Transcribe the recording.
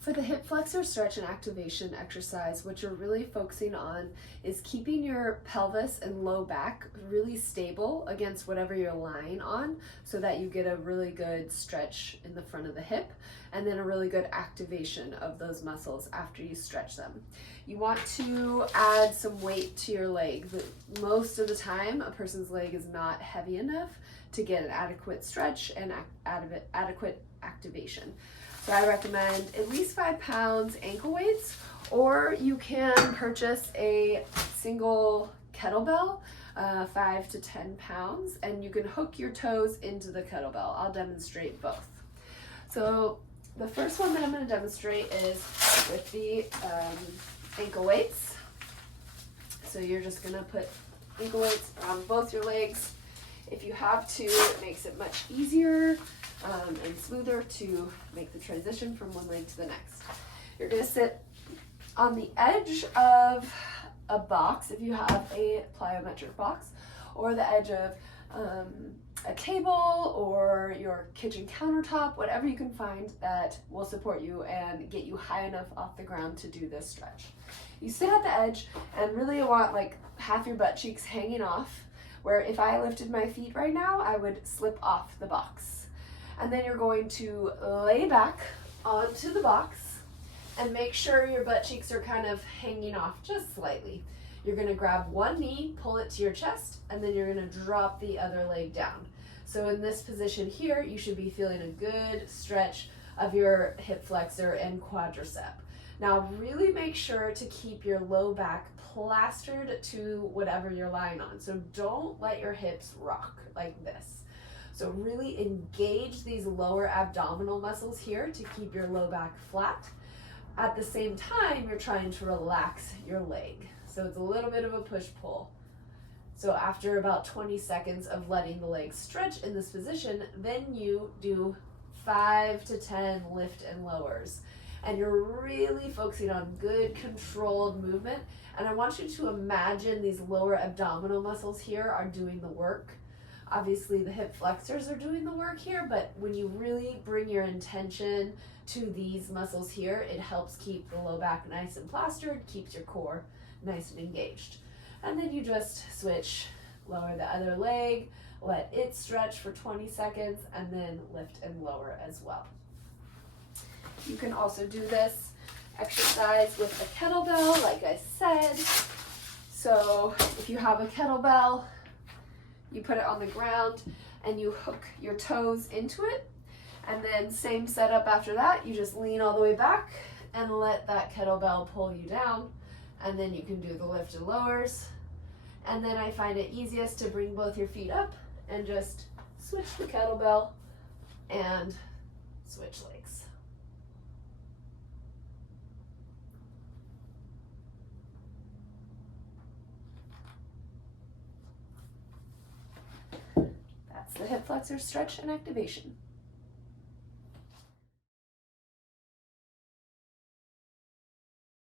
For the hip flexor stretch and activation exercise, what you're really focusing on is keeping your pelvis and low back really stable against whatever you're lying on so that you get a really good stretch in the front of the hip and then a really good activation of those muscles after you stretch them. You want to add some weight to your leg. Most of the time, a person's leg is not heavy enough to get an adequate stretch and adequate activation. So I recommend at least 5 pounds ankle weights, or you can purchase a single kettlebell, 5 to 10 pounds, and you can hook your toes into the kettlebell. I'll demonstrate both. So the first one that I'm going to demonstrate is with the ankle weights. So you're just going to put ankle weights on both your legs. If you have to, it makes it much easier and smoother to make the transition from one leg to the next. You're going to sit on the edge of a box, if you have a plyometric box, or the edge of a table or your kitchen countertop, whatever you can find that will support you and get you high enough off the ground to do this stretch. You sit at the edge and really want like half your butt cheeks hanging off, where if I lifted my feet right now, I would slip off the box. And then you're going to lay back onto the box and make sure your butt cheeks are kind of hanging off just slightly. You're going to grab one knee, pull it to your chest, and then you're going to drop the other leg down. So in this position here, you should be feeling a good stretch of your hip flexor and quadricep. Now really make sure to keep your low back plastered to whatever you're lying on. So don't let your hips rock like this. So really engage these lower abdominal muscles here to keep your low back flat. At the same time, you're trying to relax your leg. So it's a little bit of a push-pull. So after about 20 seconds of letting the leg stretch in this position, then you do 5 to 10 lift and lowers. And you're really focusing on good controlled movement. And I want you to imagine these lower abdominal muscles here are doing the work. Obviously the hip flexors are doing the work here, but when you really bring your intention to these muscles here, it helps keep the low back nice and plastered, keeps your core nice and engaged. And then you just switch, lower the other leg, let it stretch for 20 seconds, and then lift and lower as well. You can also do this exercise with a kettlebell, like I said. So if you have a kettlebell, you put it on the ground and you hook your toes into it. And then same setup after that, you just lean all the way back and let that kettlebell pull you down. And then you can do the lift and lowers. And then I find it easiest to bring both your feet up and just switch the kettlebell and switch legs. That's the hip flexor stretch and activation.